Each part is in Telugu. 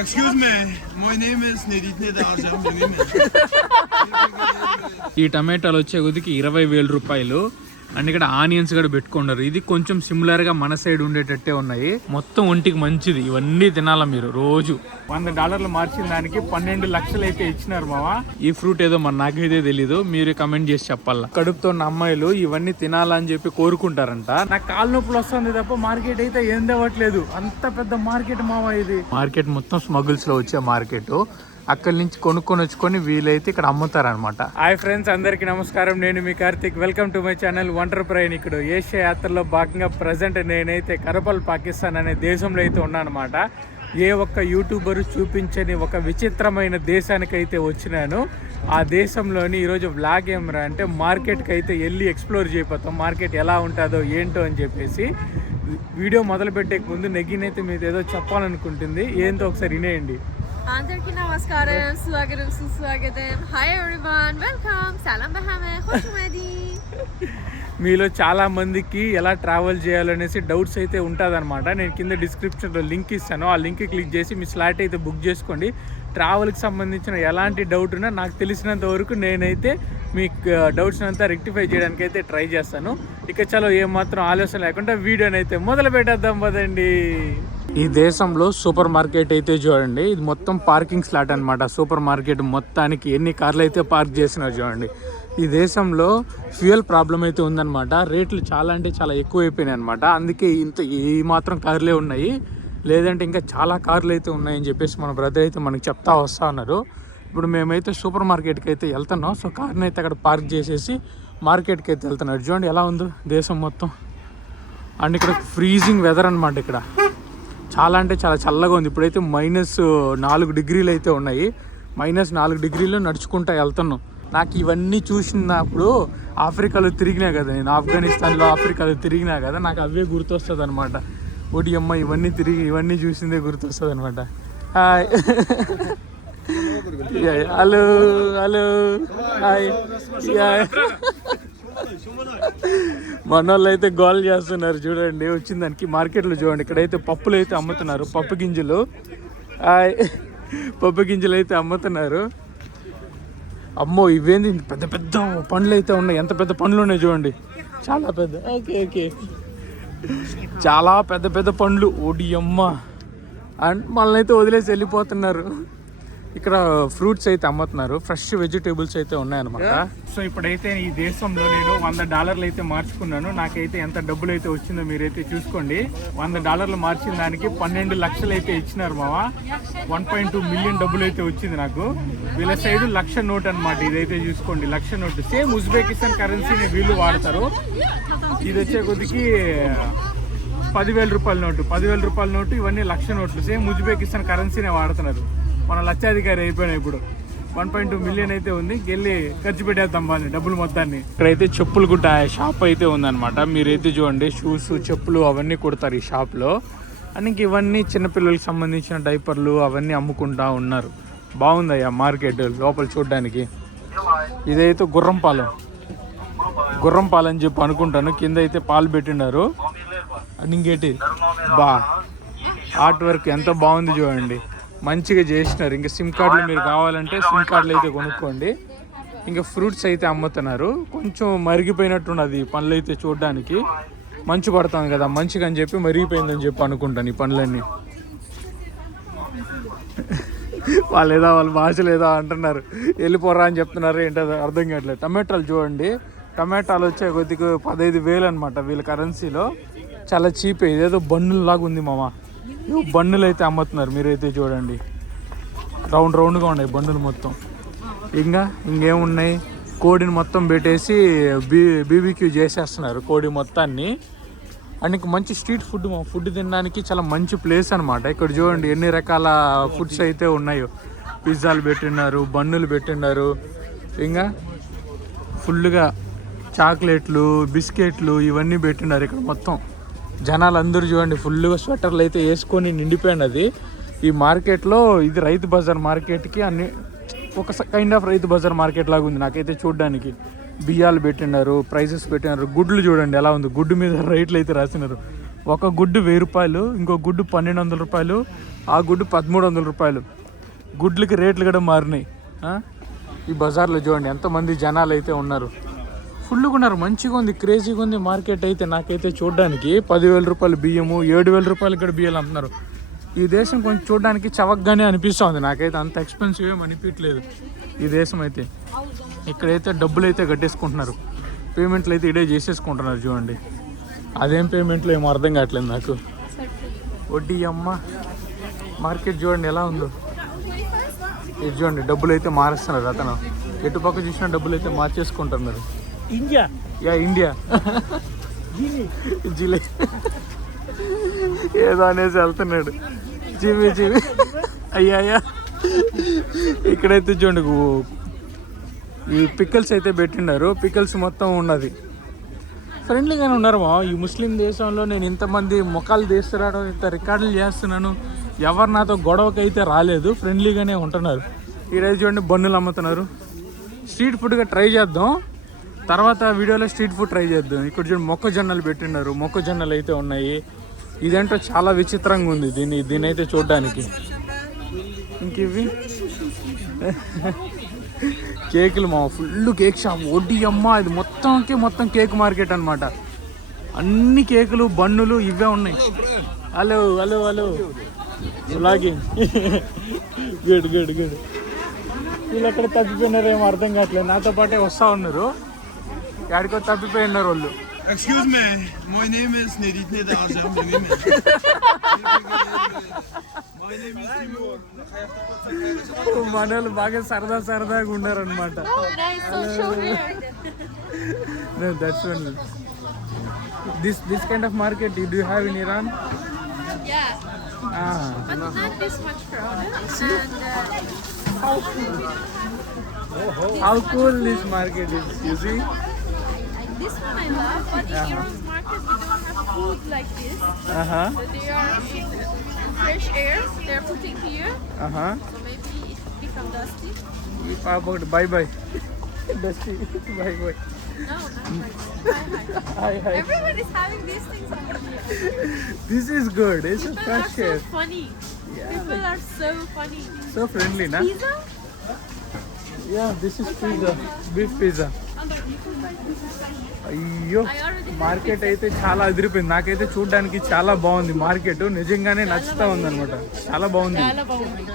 Excuse me, my name is Nedit. ఈ టమాటాలు వచ్చే కొద్దికి 20,000 రూపాయలు. అండ్ ఇక్కడ ఆనియన్స్ కూడా పెట్టుకున్నారు. ఇది కొంచెం సిమిలర్ గా మన సైడ్ ఉండేటట్టే ఉన్నాయి. మొత్తం ఒంటికి మంచిది. ఇవన్నీ తినాలా మీరు రోజు. $100 మార్చిన దానికి 12 లక్షలు అయితే ఇచ్చినారు మావా. ఈ ఫ్రూట్ ఏదో మన నాకైతే తెలీదు, మీరు కమెంట్ చేసి చెప్పాలా. కడుపుతో ఉన్న అమ్మాయిలు ఇవన్నీ తినాలని చెప్పి కోరుకుంటారంట. నాకు కాలు నొప్పులు వస్తుంది తప్ప మార్కెట్ అయితే ఏం తేవట్లేదు. అంత పెద్ద మార్కెట్ మావా ఇది. మార్కెట్ మొత్తం స్మగుల్స్ లో వచ్చే మార్కెట్. అక్కడి నుంచి కొనుక్కొని వచ్చుకొని వీలైతే ఇక్కడ అమ్ముతారనమాట. హాయ్ ఫ్రెండ్స్, అందరికీ నమస్కారం. నేను మీ Karthik. Welcome to my channel wonder ప్రయాణికుడు. ఏషియా యాత్రలో భాగంగా ప్రజెంట్ నేనైతే కరపల్ పాకిస్తాన్ అనే దేశంలో అయితే ఉన్నానమాట. ఏ ఒక్క యూట్యూబరు చూపించని ఒక విచిత్రమైన దేశానికైతే వచ్చినాను. ఆ దేశంలోని ఈరోజు వ్లాగ్ ఏమరా అంటే మార్కెట్కి అయితే వెళ్ళి ఎక్స్ప్లోర్ చేయబోతాం. మార్కెట్ ఎలా ఉంటుందో ఏంటో అని చెప్పేసి. వీడియో మొదలు పెట్టే ముందు నెగినైతే మీతో ఏదో చెప్పాలనుకుంటుంది. ఏంటో ఒకసారి వినేయండి. అందరికీ నమస్కారం, స్వాగతం సుస్వాగతం. హాయ్ ఎవ్రీవన్, వెల్కమ్, సలాం బహామే, ఖుషుమది. మీలో చాలా మందికి ఎలా ట్రావెల్ చేయాలనేసి డౌట్స్ అయితే ఉంటుందన్నమాట. నేను కింద డిస్క్రిప్షన్లో లింక్ ఇస్తాను. ఆ లింక్ క్లిక్ చేసి మీ స్లాట్ అయితే బుక్ చేసుకోండి. ట్రావెల్కి సంబంధించిన ఎలాంటి డౌట్ ఉన్నా నాకు తెలిసినంత వరకు నేనైతే మీకు డౌట్స్ అంతా రెక్టిఫై చేయడానికి అయితే ట్రై చేస్తాను. ఇక చలో ఏమాత్రం ఆలోచన లేకుండా వీడియోని అయితే మొదలు పెట్టేద్దాం పదండి. ఈ దేశంలో సూపర్ మార్కెట్ అయితే చూడండి. ఇది మొత్తం పార్కింగ్ స్లాట్ అనమాట. సూపర్ మార్కెట్ మొత్తానికి ఎన్ని కార్లు అయితే పార్క్ చేసినారు చూడండి. ఈ దేశంలో ఫ్యూయల్ ప్రాబ్లం అయితే ఉందన్నమాట. రేట్లు చాలా అంటే చాలా ఎక్కువ అయిపోయినాయి అనమాట. అందుకే ఈ మాత్రం కార్లే ఉన్నాయి, లేదంటే ఇంకా చాలా కార్లు అయితే ఉన్నాయని చెప్పేసి మన బ్రదర్ అయితే మనకి చెప్తా వస్తా ఉన్నారు. ఇప్పుడు మేమైతే సూపర్ మార్కెట్కి అయితే వెళ్తున్నాం. సో కార్ని అయితే అక్కడ పార్క్ చేసేసి మార్కెట్కి అయితే వెళ్తున్నాడు. చూడండి ఎలా ఉందో దేశం మొత్తం. అండ్ ఇక్కడ ఫ్రీజింగ్ వెదర్ అనమాట. ఇక్కడ చాలా అంటే చాలా చల్లగా ఉంది. ఇప్పుడైతే -4 డిగ్రీలు అయితే ఉన్నాయి. -4 డిగ్రీలు నడుచుకుంటా వెళ్తున్నాం. నాకు ఇవన్నీ చూసినప్పుడు ఆఫ్రికాలో తిరిగినా కదా, నేను ఆఫ్ఘనిస్తాన్లో ఆఫ్రికాలో తిరిగినా కదా, నాకు అవే గుర్తొస్తుంది అనమాట. ఓడి అమ్మ ఇవన్నీ చూసిందే గుర్తొస్తుంది అనమాట. Hi hello hello hi. మన వాళ్ళు అయితే గోల్ చేస్తున్నారు చూడండి. వచ్చిన దానికి మార్కెట్లో చూడండి. ఇక్కడైతే పప్పులు అయితే అమ్ముతున్నారు. పప్పు గింజలు అయితే అమ్ముతున్నారు. అమ్మో ఇవేంది పెద్ద పెద్ద పండ్లు అయితే ఉన్నాయి. ఎంత పెద్ద పండ్లు ఉన్నాయి చూడండి. చాలా పెద్ద ఓకే చాలా పెద్ద పెద్ద పండ్లు. ఓడి అమ్మ. అండ్ మనల్ని అయితే వదిలేసి వెళ్ళిపోతున్నారు. ఇక్కడ ఫ్రూట్స్ అయితే అమ్ముతున్నారు. ఫ్రెష్ వెజిటేబుల్స్ అయితే ఉన్నాయన్నమాట. సో ఇప్పుడైతే ఈ దేశంలో నేను $100 అయితే మార్చుకున్నాను. నాకైతే ఎంత డబ్బులు అయితే వచ్చిందో మీరైతే చూసుకోండి. $100 మార్చిన దానికి 12 లక్షలు అయితే ఇచ్చినారు మావా. 1.2 మిలియన్ డబ్బులు అయితే వచ్చింది నాకు. వీళ్ళ సైడ్ 1,00,000 నోట్ అనమాట. ఇదైతే చూసుకోండి, 1,00,000 నోట్. సేమ్ ఉజ్బెకిస్తాన్ కరెన్సీని వీళ్ళు వాడతారు. ఇది వచ్చే కొద్దికి 10,000 రూపాయల నోటు, 10,000 రూపాయల నోటు. ఇవన్నీ 1,00,000 నోట్లు. సేమ్ ఉజ్బెకిస్తాన్ కరెన్సీనే వాడుతున్నారు. మన లక్షాధికారి అయిపోయినాయి. ఇప్పుడు 1.2 మిలియన్ అయితే ఉంది. వెళ్ళి ఖర్చు పెట్టేద్దాం బాగా డబ్బులు మొత్తాన్ని. ఇక్కడైతే చెప్పులు కుట్ట షాప్ అయితే ఉందన్నమాట. మీరైతే చూడండి, షూస్ చెప్పులు అవన్నీ కుడతారు ఈ షాప్లో. అండ్ ఇంక ఇవన్నీ చిన్నపిల్లలకి సంబంధించిన డైపర్లు అవన్నీ అమ్ముకుంటా ఉన్నారు. బాగుందయ్యా మార్కెట్ లోపల చూడడానికి. ఇదైతే గుర్రం పాలు అని చెప్పి అనుకుంటాను. కింద అయితే పాలు పెట్టినారు. అండ్ ఇంకేంటి ఆర్ట్ వర్క్ ఎంత బాగుంది చూడండి. మంచిగా చేసినారు. ఇంకా సిమ్ కార్డులు మీరు కావాలంటే సిమ్ కార్డులు అయితే కొనుక్కోండి. ఇంకా ఫ్రూట్స్ అయితే అమ్ముతున్నారు. కొంచెం మరిగిపోయినట్టున్నది ఈ పనులు అయితే చూడడానికి. మంచు పడుతుంది కదా, మంచిగా అని చెప్పి మరిగిపోయిందని చెప్పి అనుకుంటాను ఈ పనులన్నీ. వాళ్ళ భాషలు ఏదో అంటున్నారు, వెళ్ళిపోరా అని చెప్తున్నారు. ఏంటో అర్థం కావట్లేదు. టమాటాలు చూడండి. టమాటాలు వచ్చే కొద్దిగా 15,000 అనమాట వీళ్ళ కరెన్సీలో. చాలా చీప్. ఇదేదో బండులు లాగా ఉంది మామ. బండులు అయితే అమ్ముతున్నారు. మీరైతే చూడండి, రౌండ్గా ఉన్నాయి బండులు మొత్తం. ఇంకేమున్నాయి, కోడిని మొత్తం పెట్టేసి బీబీక్యూ చేసేస్తున్నారు కోడి మొత్తాన్ని. అండ్ ఇంకా మంచి స్ట్రీట్ ఫుడ్ తినడానికి చాలా మంచి ప్లేస్ అనమాట. ఇక్కడ చూడండి ఎన్ని రకాల ఫుడ్స్ అయితే ఉన్నాయో. పిజ్జాలు పెట్టిన్నారు, బన్నులు పెట్టిన్నారు, ఇంకా ఫుల్గా చాక్లెట్లు, బిస్కెట్లు ఇవన్నీ పెట్టినారు. ఇక్కడ మొత్తం జనాలు అందరూ చూడండి ఫుల్గా స్వెటర్లు అయితే వేసుకొని నిండిపోయినది. ఈ మార్కెట్లో ఇది రైతు బజార్ మార్కెట్కి అన్ని ఒక kind of Rythu Bazar market లాగా ఉంది నాకైతే చూడడానికి. బియ్యాలు పెట్టినారు, ప్రైజెస్ పెట్టినారు. గుడ్లు చూడండి ఎలా ఉంది. గుడ్డు మీద రేట్లు అయితే రాసినారు. ఒక గుడ్డు 1000 రూపాయలు, ఇంకో గుడ్డు 1,200 రూపాయలు, ఆ గుడ్డు 1300 రూపాయలు. గుడ్లకి రేట్లు కూడా మారినాయి. ఈ బజార్లో చూడండి ఎంతమంది జనాలు అయితే ఉన్నారు. ఫుల్గా ఉన్నారు, మంచిగా ఉంది, క్రేజీగా ఉంది మార్కెట్ అయితే. నాకైతే చూడడానికి 10,000 రూపాయలు బియ్యము, 7,000 రూపాయలు కూడా బియ్యాలు అమ్ముతున్నారు. ఈ దేశం కొంచెం చూడడానికి చవకగానే అనిపిస్తుంది నాకైతే, అంత ఎక్స్పెన్సివ్ ఏమి అనిపించలేదు ఈ దేశం అయితే. ఇక్కడైతే డబ్బులు అయితే కట్టేసుకుంటున్నారు, పేమెంట్లు అయితే ఇడే చేసేసుకుంటున్నారు. చూడండి అదేం పేమెంట్లు ఏమో అర్థం కావట్లేదు నాకు. వడ్డీ అమ్మ మార్కెట్ చూడండి ఎలా ఉందో. ఇది చూడండి డబ్బులు అయితే మారుస్తున్నారు, అతను ఎటుపక్క చూసినా డబ్బులు అయితే మార్చేసుకుంటున్నారు. ఇండియా ఇండియా జిలే ఏదో అనేసి వెళ్తున్నాడు. జీవి అయ్యా ఇక్కడైతే చూడండి ఈ పిక్కల్స్ అయితే పెట్టినారు. పిక్కల్స్ మొత్తం ఉన్నది. ఫ్రెండ్లీగానే ఉన్నారు మా. ఈ ముస్లిం దేశంలో నేను ఇంతమంది ముఖాలు తీస్తున్నాను, ఇంత రికార్డులు చేస్తున్నాను, ఎవరు నాతో గొడవకి అయితే రాలేదు, ఫ్రెండ్లీగానే ఉంటున్నారు. ఈరోజు చూడండి బన్నులు అమ్ముతున్నారు. స్ట్రీట్ ఫుడ్గా ట్రై చేద్దాం, తర్వాత వీడియోలో స్ట్రీట్ ఫుడ్ ట్రై చేద్దాం. ఇక్కడ చూడండి మొక్కజొన్నలు పెట్టినారు, మొక్కజొన్నలు అయితే ఉన్నాయి. ఇదేంటో చాలా విచిత్రంగా ఉంది దీని అయితే చూడడానికి. ఇంక ఇవి కేకులు మా, ఫుల్ కేక్ షాప్. వడ్డీ అమ్మ ఇది మొత్తం కేక్ మార్కెట్ అనమాట. అన్ని కేకులు బన్నులు ఇవే ఉన్నాయి. హలో లాగింగ్ గుడ్ వీళ్ళు ఎక్కడ తప్పిపోయినారు ఏమో అర్థం కావట్లేదు. నాతో పాటే వస్తూ ఉన్నారు, ఎక్కడికో తప్పిపోయినారు వాళ్ళు. Excuse me, my name is Neritne Dazam. My name is Timur. మన వాళ్ళు బాగా సరదాగా ఉన్నారనమాట. That's one. This kind of market do you have in Iran? Yeah. But not this much crowded. And How cool this market is, you see? This one I love, but in Iran's market we don't have food like this. But they are in fresh air. They are putting here. So maybe it become dusty. Bye. Dusty. Bye. No, hi. Everyone is having these things over here. This is good. It's People a fresh are air. so funny. Yeah. People are so funny. So friendly, na? Pizza? Yeah, this is pizza. Beef pizza. అయ్యో మార్కెట్ అయితే చాలా అదిరిపోయింది. నాకైతే చూడడానికి చాలా బాగుంది మార్కెట్, నిజంగానే నచ్చుతా ఉంది అనమాట.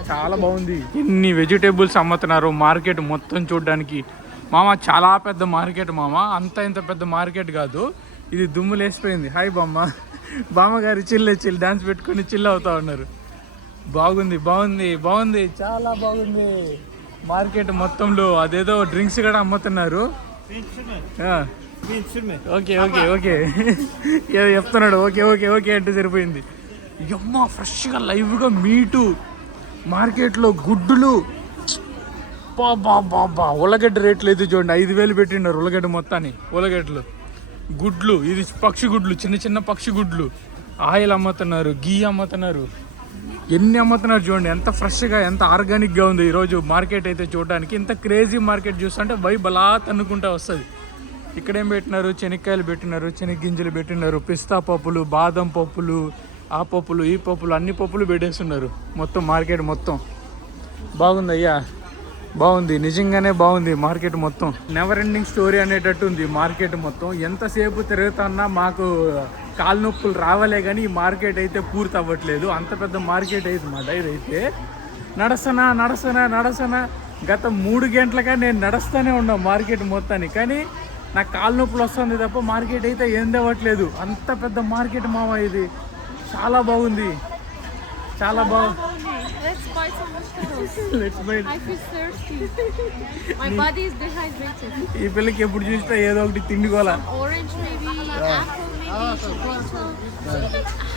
చాలా బాగుంది. ఇన్ని వెజిటేబుల్స్ అమ్ముతున్నారు మార్కెట్ మొత్తం చూడడానికి. మామ చాలా పెద్ద మార్కెట్ మామ, ఇంత పెద్ద మార్కెట్ కాదు ఇది. దుమ్ములు వేసిపోయింది. హాయ్ బామ్మగారు చిల్ డాన్స్ పెట్టుకొని చిల్ అవుతా ఉన్నారు. బాగుంది చాలా బాగుంది మార్కెట్ మొత్తంలో. అదేదో డ్రింక్స్ కూడా అమ్ముతున్నారు. ఓకే ఏదో చెప్తున్నాడు. ఓకే అంటే సరిపోయింది. అమ్మ ఫ్రెష్గా లైవ్గా మీటు మార్కెట్లో గుడ్డులు. బాబా ఉల్లగడ్డ రేట్లు అయితే చూడండి 5,000 పెట్టినారు ఉల్లగడ్డ మొత్తాన్ని. ఉల్లగడ్డలు గుడ్లు, ఇది పక్షి గుడ్లు, చిన్న పక్షి గుడ్లు. ఆయిల్ అమ్ముతున్నారు, గీ అమ్ముతున్నారు, ఎన్ని అమ్ముతున్నారు చూడండి. ఎంత ఫ్రెష్గా ఎంత ఆర్గానిక్గా ఉంది ఈరోజు మార్కెట్ అయితే చూడడానికి. ఇంత క్రేజీ మార్కెట్ చూస్తుంటే వైబ్ అలా తన్నుకుంటా వస్తుంది. ఇక్కడేం పెట్టినారు, శనక్కాయలు పెట్టినారు, శనగ్గింజలు పెట్టినారు, పిస్తా పప్పులు, బాదం పప్పులు, ఆ పప్పులు ఈ పప్పులు అన్ని పప్పులు పెట్టేస్తున్నారు. మొత్తం మార్కెట్ మొత్తం బాగుంది అయ్యా, బాగుంది, నిజంగానే బాగుంది మార్కెట్ మొత్తం. నెవర్ ఎండింగ్ స్టోరీ అనేటట్టు ఉంది మార్కెట్ మొత్తం. ఎంతసేపు తిరుగుతున్నా మాకు కాలు నొప్పులు రావాలే కానీ ఈ మార్కెట్ అయితే పూర్తి అవ్వట్లేదు. అంత పెద్ద మార్కెట్ అయితే మాట ఇదైతే. నడసనా గత 3 గంటలుగా నేను నడుస్తూనే ఉన్నా మార్కెట్ మొత్తాన్ని, కానీ నాకు కాలు నొప్పులు వస్తుంది తప్ప మార్కెట్ అయితే ఏం తవ్వట్లేదు. అంత పెద్ద మార్కెట్ మామ ఇది. చాలా బాగుంది. Let's buy some vegetables. Let's buy. I feel thirsty. My body is dehydrated. ఈ పిల్లకి ఎప్పుడు చూసినా ఏదో ఒకటి తిండికోవాలా. Orange maybe, apple maybe, tomato.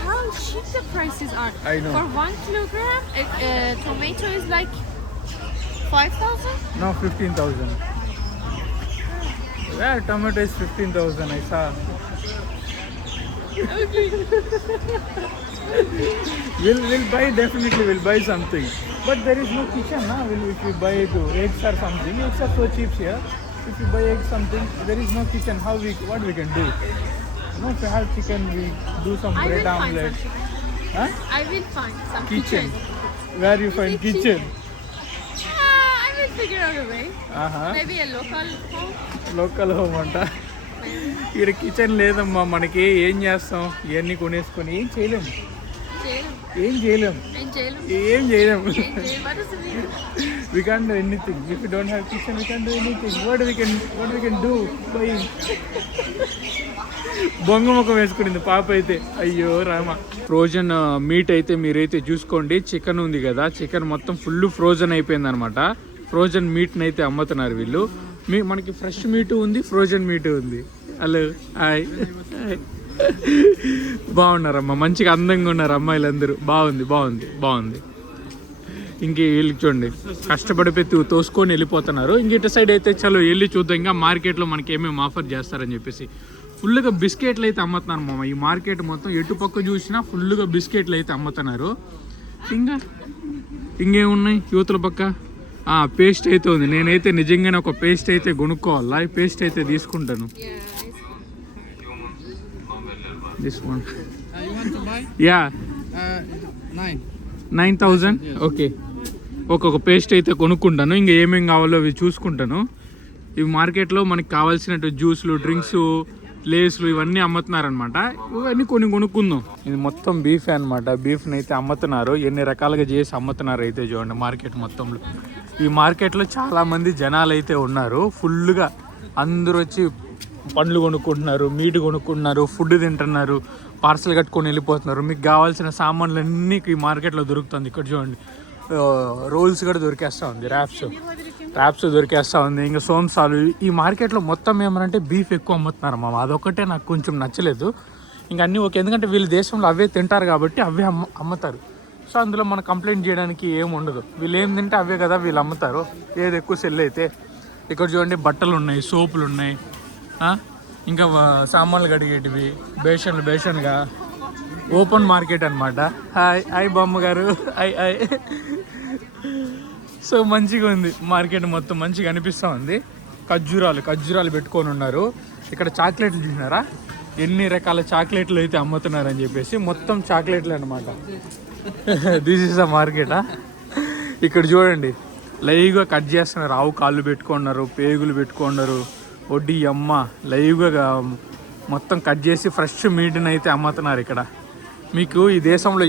How cheap the prices are. I know. For 1 kilogram, tomato is like 5,000? No, 15,000. Yeah, tomato is 15,000. I saw. We'll buy, definitely we'll buy something. But there is no kitchen, na? If we buy eggs or something, eggs are so cheap here. If you buy eggs something, there is no kitchen. What we can do? No, if you have chicken, we do some bread omelette. I will find some Kitchen. Where you find kitchen? I will figure out a way. Maybe a local home అంట. ఇక్కడ కిచెన్ లేదమ్మా మనకి. ఏం చేస్తాం? ఇవన్నీ కొనేసుకొని ఏం చేయలేము. We can't do anything. If we don't have kitchen, we can't do anything. What we can do? బొంగ ముఖం వేసుకునింది పాప అయితే. అయ్యో రామ. ఫ్రోజన్ మీట్ అయితే మీరైతే చూసుకోండి. చికెన్ ఉంది కదా, చికెన్ మొత్తం ఫుల్ ఫ్రోజన్ అయిపోయింది అనమాట. ఫ్రోజన్ మీట్ని అయితే అమ్ముతున్నారు వీళ్ళు. మనకి ఫ్రెష్ మీట్ ఉంది, ఫ్రోజన్ మీట్ ఉంది. Hello, hi. బాగున్నారమ్మా, మంచిగా అందంగా ఉన్నారు అమ్మాయిలందరూ. బాగుంది. ఇంక వీళ్ళకి చూడండి, కష్టపడిపోయి తోసుకొని వెళ్ళిపోతున్నారు. ఇంక ఇటు సైడ్ అయితే చలో వెళ్ళి చూద్దాం ఇంకా మార్కెట్లో మనకి ఏమేమి ఆఫర్ చేస్తారని చెప్పేసి. ఫుల్గా బిస్కెట్లు అయితే అమ్ముతున్నారు మామ. ఈ మార్కెట్ మొత్తం ఎటు పక్క చూసినా ఫుల్గా బిస్కెట్లు అయితే అమ్ముతున్నారు. ఇంకేమున్నాయి యువతల పక్క? పేస్ట్ అయితే ఉంది. నేనైతే నిజంగానే ఒక పేస్ట్ అయితే కొనుక్కోవాలా. ఈ పేస్ట్ అయితే తీసుకుంటాను. This one yeah 9,000. ఓకే, ఒక్కొక్క పేస్ట్ అయితే కొనుక్కుంటాను. ఇంకా ఏమేమి కావాలో అవి చూసుకుంటాను. ఇవి మార్కెట్లో మనకి కావాల్సినట్టు జ్యూస్లు, డ్రింక్స్, లేస్లు ఇవన్నీ అమ్ముతున్నారనమాట. ఇవన్నీ కొన్ని కొనుక్కుందాం. ఇది మొత్తం బీఫ్ అనమాట. బీఫ్ని అయితే అమ్ముతున్నారు. ఎన్ని రకాలుగా చేసి అమ్ముతున్నారు అయితే చూడండి మార్కెట్ మొత్తంలో. ఈ మార్కెట్లో చాలామంది జనాలు అయితే ఉన్నారు. ఫుల్గా అందరూ వచ్చి పండ్లు కొనుక్కుంటున్నారు, మీట్ కొనుక్కుంటున్నారు, ఫుడ్ తింటున్నారు, పార్సల్ కట్టుకొని వెళ్ళిపోతున్నారు. మీకు కావాల్సిన సామాన్లు అన్నీ ఈ మార్కెట్లో దొరుకుతుంది. ఇక్కడ చూడండి, రోల్స్ కూడా దొరికేస్తూ ఉంది, ర్యాప్స్ దొరికేస్తూ ఉంది. ఇంకా సోంసాలు. ఈ మార్కెట్లో మొత్తం ఏమనంటే బీఫ్ ఎక్కువ అమ్ముతున్నారు మామ. అదొక్కటే నాకు కొంచెం నచ్చలేదు. ఇంకా అన్నీ ఓకే, ఎందుకంటే వీళ్ళ దేశంలో అవే తింటారు కాబట్టి అవే అమ్ముతారు. సో అందులో మనం కంప్లైంట్ చేయడానికి ఏమి ఉండదు. వీళ్ళు ఏం తింటే అవే కదా వీళ్ళు అమ్ముతారు. ఏది ఎక్కువ సెల్ అయితే. ఇక్కడ చూడండి, బట్టలు ఉన్నాయి, సోపులు ఉన్నాయి, ఇంకా సామాన్లు కడిగేటివి, బేషన్గా. ఓపెన్ మార్కెట్ అనమాట. హాయ్ బామ్మ గారు, హాయ్. సో మంచిగా ఉంది మార్కెట్ మొత్తం, మంచిగా అనిపిస్తూ ఉంది. ఖర్జూరాలు పెట్టుకొని ఉన్నారు. ఇక్కడ చాక్లెట్లు చూసినారా, ఎన్ని రకాల చాక్లెట్లు అయితే అమ్ముతున్నారని చెప్పేసి. మొత్తం చాక్లెట్లు అనమాట. దిస్ ఈస్ ద మార్కెటా. ఇక్కడ చూడండి, లైవ్గా కట్ చేస్తున్నారు. ఆవు కాళ్ళు పెట్టుకున్నారు, పేగులు పెట్టుకున్నారు. వడ్డీ అమ్మ, లైవ్గా మొత్తం కట్ చేసి ఫ్రెష్ మీట్ని అయితే అమ్ముతున్నారు ఇక్కడ. మీకు ఈ దేశంలో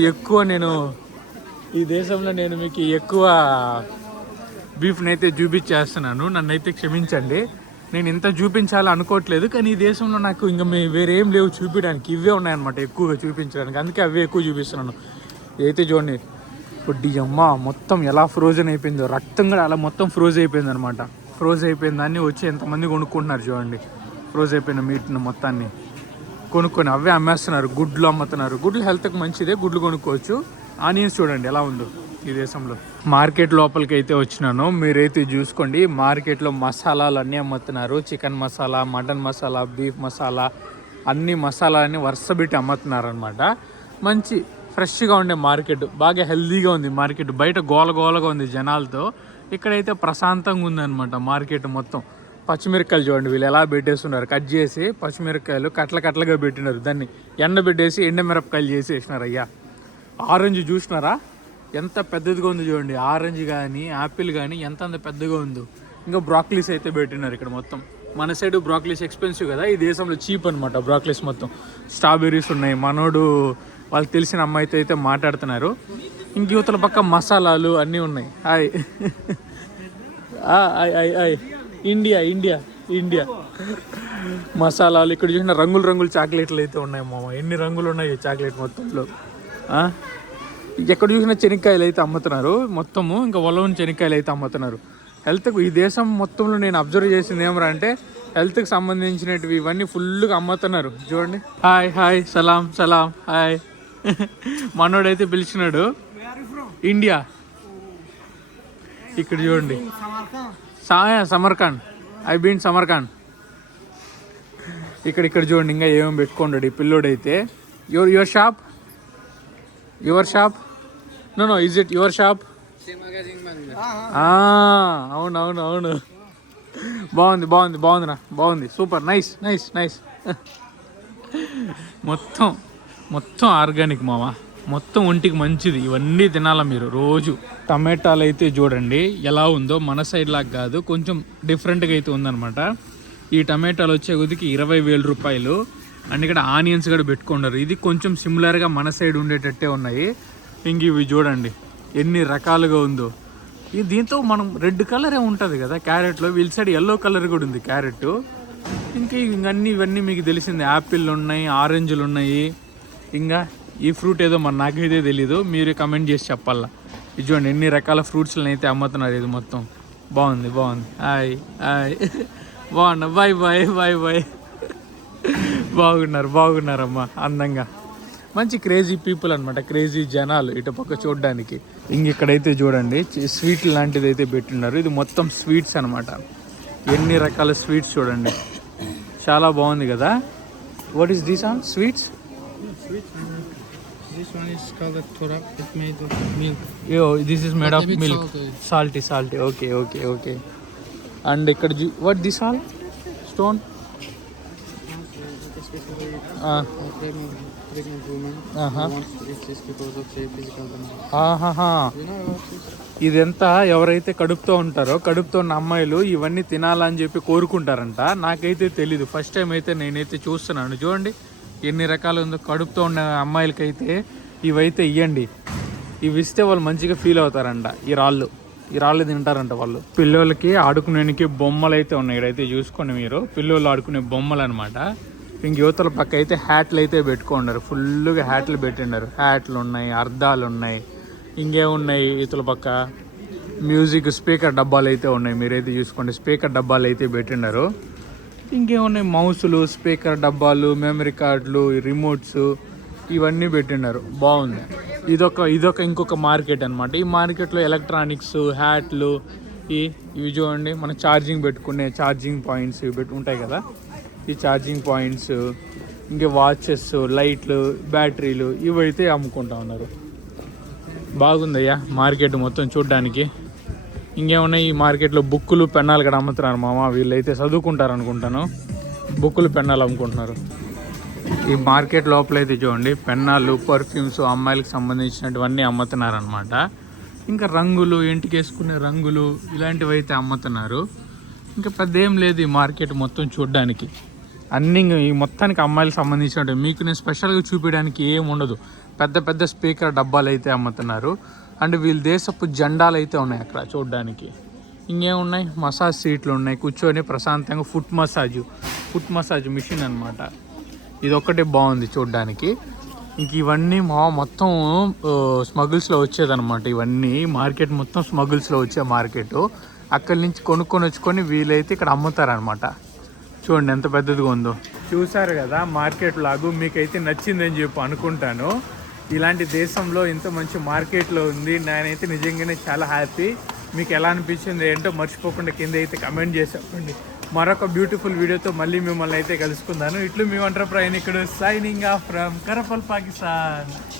నేను మీకు ఎక్కువ బీఫ్ని అయితే చూపించేస్తున్నాను. నన్ను అయితే క్షమించండి. నేను ఇంత చూపించాలి అనుకోవట్లేదు, కానీ ఈ దేశంలో నాకు ఇంకా వేరేం లేవు చూపించడానికి. ఇవే ఉన్నాయన్నమాట ఎక్కువగా చూపించడానికి. అందుకే అవే ఎక్కువ చూపిస్తున్నాను. అయితే చూడండి, వడ్డీ అమ్మ మొత్తం ఎలా ఫ్రోజన్ అయిపోయిందో, రక్తం కూడా అలా మొత్తం ఫ్రోజ్ అయిపోయింది అనమాట. ఫ్రోజ్ అయిపోయిన దాన్ని వచ్చి ఎంతమంది కొనుక్కుంటున్నారు చూడండి. ఫ్రోజ్ అయిపోయిన మీట్ని మొత్తాన్ని కొనుక్కొని అవే అమ్మేస్తున్నారు. గుడ్లు అమ్ముతున్నారు. గుడ్లు హెల్త్కి మంచిదే, గుడ్లు కొనుక్కోవచ్చు. ఆనియన్స్ చూడండి ఎలా ఉందో ఈ దేశంలో. మార్కెట్ లోపలికి అయితే వచ్చినాను. మీరైతే చూసుకోండి, మార్కెట్లో మసాలాలు అన్నీ అమ్ముతున్నారు. Chicken masala, mutton masala, beef masala, అన్ని మసాలాలన్నీ వరుస పెట్టి అమ్ముతున్నారు అనమాట. మంచి ఫ్రెష్గా ఉండే మార్కెట్, బాగా హెల్తీగా ఉంది మార్కెట్. బయట గోలగోలగా ఉంది జనాలతో. ఇక్కడైతే ప్రశాంతంగా ఉందన్నమాట మార్కెట్ మొత్తం. పచ్చిమిరకాయలు చూడండి వీళ్ళు ఎలా పెట్టేస్తున్నారు. కట్ చేసి పచ్చిమిరకాయలు కట్లగా పెట్టినారు. దాన్ని ఎండబెట్టేసి ఎండమిరపకాయలు చేసేసినారు. అయ్యా, ఆరెంజ్ చూసినారా ఎంత పెద్దదిగా ఉంది చూడండి. ఆరెంజ్ కానీ యాపిల్ కానీ ఎంత పెద్దగా ఉందో. ఇంకా బ్రాక్లీస్ అయితే పెట్టినారు ఇక్కడ మొత్తం. మన సైడ్ బ్రాక్లీస్ ఎక్స్పెన్సివ్ కదా, ఈ దేశంలో చీప్ అనమాట బ్రాక్లీస్ మొత్తం. స్ట్రాబెర్రీస్ ఉన్నాయి. మనోడు వాళ్ళకి తెలిసిన అమ్మాయితో అయితే మాట్లాడుతున్నారు. ఇంక యువతల పక్క మసాలాలు అన్నీ ఉన్నాయి. హాయ్ ఇండియా మసాలాలు. ఇక్కడ చూసిన రంగులు చాక్లెట్లు అయితే ఉన్నాయి మామ. ఎన్ని రంగులు ఉన్నాయి ఈ చాక్లెట్ మొత్తంలో. ఎక్కడ చూసినా శనక్కాయలు అయితే అమ్ముతున్నారు మొత్తము. ఇంకా ఒలవని శనక్కాయలు అయితే అమ్ముతున్నారు. హెల్త్కు ఈ దేశం మొత్తంలో నేను అబ్జర్వ్ చేసింది ఏమరా అంటే, హెల్త్కి సంబంధించినవి ఇవన్నీ ఫుల్గా అమ్ముతున్నారు చూడండి. హాయ్ సలాం హాయ్. మనోడైతే పిలిచినాడు. ఇండియా. ఇక్కడ చూడండి, సమర్ఖండ్. I been Samarkand. ఇక్కడ చూడండి ఇంకా ఏమేమి పెట్టుకోండి ఈ పిల్లోడైతే. Your shop no is it your shop? అవును. బాగుంది. Super, nice. మొత్తం ఆర్గానిక్ మామ. మొత్తం ఒంటికి మంచిది, ఇవన్నీ తినాలా మీరు రోజు. టమాటాలు అయితే చూడండి ఎలా ఉందో, మన సైడ్ లాగా కాదు, కొంచెం డిఫరెంట్గా అయితే ఉందన్నమాట. ఈ టమాటాలు వచ్చే కొద్దికి 20,000 రూపాయలు. అండ్ ఇక్కడ ఆనియన్స్ కూడా పెట్టుకున్నారు, ఇది కొంచెం సిమిలర్గా మన సైడ్ ఉండేటట్టే ఉన్నాయి. ఇంక ఇవి చూడండి ఎన్ని రకాలుగా ఉందో. దీంతో మనం రెడ్ కలరే ఉంటుంది కదా క్యారెట్లో, వీళ్ళ సైడ్ ఎల్లో కలర్ కూడా ఉంది క్యారెట్. ఇవన్నీ మీకు తెలిసింది, యాపిల్ ఉన్నాయి, ఆరెంజ్లు ఉన్నాయి. ఇంకా ఈ ఫ్రూట్ ఏదో నాకైతే తెలీదు, మీరు కమెంట్ చేసి చెప్పాలా. ఇది చూడండి ఎన్ని రకాల ఫ్రూట్స్ని అయితే అమ్ముతున్నారు. ఇది మొత్తం బాగుంది. హాయ్ బాగున్నా, బాయ్ బాయ్ బాయ్ బాయ్. బాగున్నారమ్మా, అందంగా. మంచి క్రేజీ పీపుల్ అనమాట, క్రేజీ జనాలు ఇటు పక్క చూడడానికి. ఇక్కడైతే చూడండి స్వీట్ లాంటిది అయితే పెట్టున్నారు. ఇది మొత్తం స్వీట్స్ అనమాట, ఎన్ని రకాల స్వీట్స్ చూడండి, చాలా బాగుంది కదా. What is this on sweets? This one is called torab. It's made of milk. This is made of milk. Salty. Okay. And ఇక్కడ what this all? Stone? Pregnant woman wants to eat this because of their physical damage. You know what this? ఇదంతా ఎవరైతే కడుపుతో ఉంటారో, కడుపుతో ఉన్న అమ్మాయిలు ఇవన్నీ తినాలని చెప్పి కోరుకుంటారంట. నాకైతే తెలీదు, ఫస్ట్ టైం అయితే నేనైతే చూస్తున్నాను. చూడండి ఎన్ని రకాలు ఉందో. కడుపుతో ఉన్న అమ్మాయిలకైతే ఇవైతే ఇవ్వండి, ఇవి ఇస్తే వాళ్ళు మంచిగా ఫీల్ అవుతారంట. ఈ రాళ్ళు తింటారంట వాళ్ళు. పిల్లలకి ఆడుకునేకి బొమ్మలు అయితే ఉన్నాయి, ఇక్కడైతే చూసుకోండి మీరు, పిల్లలు ఆడుకునే బొమ్మలు అనమాట. యువతల పక్క అయితే హ్యాట్లు అయితే పెట్టుకున్నారు, ఫుల్గా హ్యాట్లు పెట్టిండారు. హ్యాట్లు ఉన్నాయి, అర్ధాలు ఉన్నాయి, ఇంకేమున్నాయి ఇతల పక్క మ్యూజిక్ స్పీకర్ డబ్బాలు అయితే ఉన్నాయి. మీరైతే చూసుకోండి స్పీకర్ డబ్బాలు అయితే పెట్టిండారు. ఇంకేమున్నాయి మౌసులు, స్పీకర్ డబ్బాలు, మెమరీ కార్డులు, రిమోట్స్, ఇవన్నీ పెట్టినారు. బాగుంది. ఇదొక ఇంకొక మార్కెట్ అనమాట. ఈ మార్కెట్లో ఎలక్ట్రానిక్స్, హ్యాట్లు, ఇవి చూడండి మనం ఛార్జింగ్ పెట్టుకునే ఛార్జింగ్ పాయింట్స్ ఇవి ఉంటాయి కదా, ఈ ఛార్జింగ్ పాయింట్స్, ఇంకా వాచెస్, లైట్లు, బ్యాటరీలు, ఇవైతే అమ్ముకుంటా ఉన్నారు. బాగుందయ్యా మార్కెట్ మొత్తం చూడ్డానికి. ఇంకేమున్నాయి ఈ మార్కెట్లో బుక్కులు, పెన్నాలు కూడా అమ్ముతున్నారు మామ. వీళ్ళైతే చదువుకుంటారు అనుకుంటాను, బుక్కులు, పెన్నాలు అమ్ముకుంటున్నారు. ఈ మార్కెట్ లోపలైతే చూడండి పెన్నాలు, పర్ఫ్యూమ్స్, అమ్మాయిలకు సంబంధించినటువన్నీ అమ్ముతున్నారు అనమాట. ఇంకా రంగులు, ఇంటికి వేసుకునే రంగులు, ఇలాంటివి అయితే అమ్ముతున్నారు. ఇంకా పెద్ద ఏం లేదు ఈ మార్కెట్ మొత్తం చూడడానికి. అన్నీ ఈ మొత్తానికి అమ్మాయిలకు సంబంధించినట్టు. మీకు నేను స్పెషల్గా చూపించడానికి ఏం ఉండదు. పెద్ద స్పీకర్ డబ్బాలు అయితే అమ్ముతున్నారు. అండ్ వీళ్ళ దేశపు జెండాలు అయితే ఉన్నాయి అక్కడ చూడడానికి. ఇంకేమున్నాయి మసాజ్ సీట్లు ఉన్నాయి, కూర్చొని ప్రశాంతంగా ఫుట్ మసాజ్ మిషన్ అనమాట. ఇది ఒక్కటే బాగుంది చూడడానికి. ఇంక ఇవన్నీ మొత్తం స్మగుల్స్లో వచ్చేదన్నమాట. ఇవన్నీ మార్కెట్ మొత్తం స్మగుల్స్లో వచ్చే మార్కెట్. అక్కడి నుంచి కొనుక్కొని వీలైతే ఇక్కడ అమ్ముతారనమాట. చూడండి ఎంత పెద్దదిగా ఉందో. చూసారు కదా మార్కెట్ లాగు, మీకైతే నచ్చిందని చెప్పి అనుకుంటాను. ఇలాంటి దేశంలో ఇంత మంచి మార్కెట్లో ఉంది, నేనైతే నిజంగానే చాలా హ్యాపీ. మీకు ఎలా అనిపించింది ఏంటో మర్చిపోకుండా కింద అయితే కమెంట్ చేసి చెప్పండి. మరొక బ్యూటిఫుల్ వీడియోతో మళ్ళీ మిమ్మల్ని అయితే కలుసుకుందాను. ఇట్లు మీ వంటర్ ప్రయాణికుడు సైనింగ్ ఆఫ్ ఫ్రమ్ కరపల్, పాకిస్తాన్.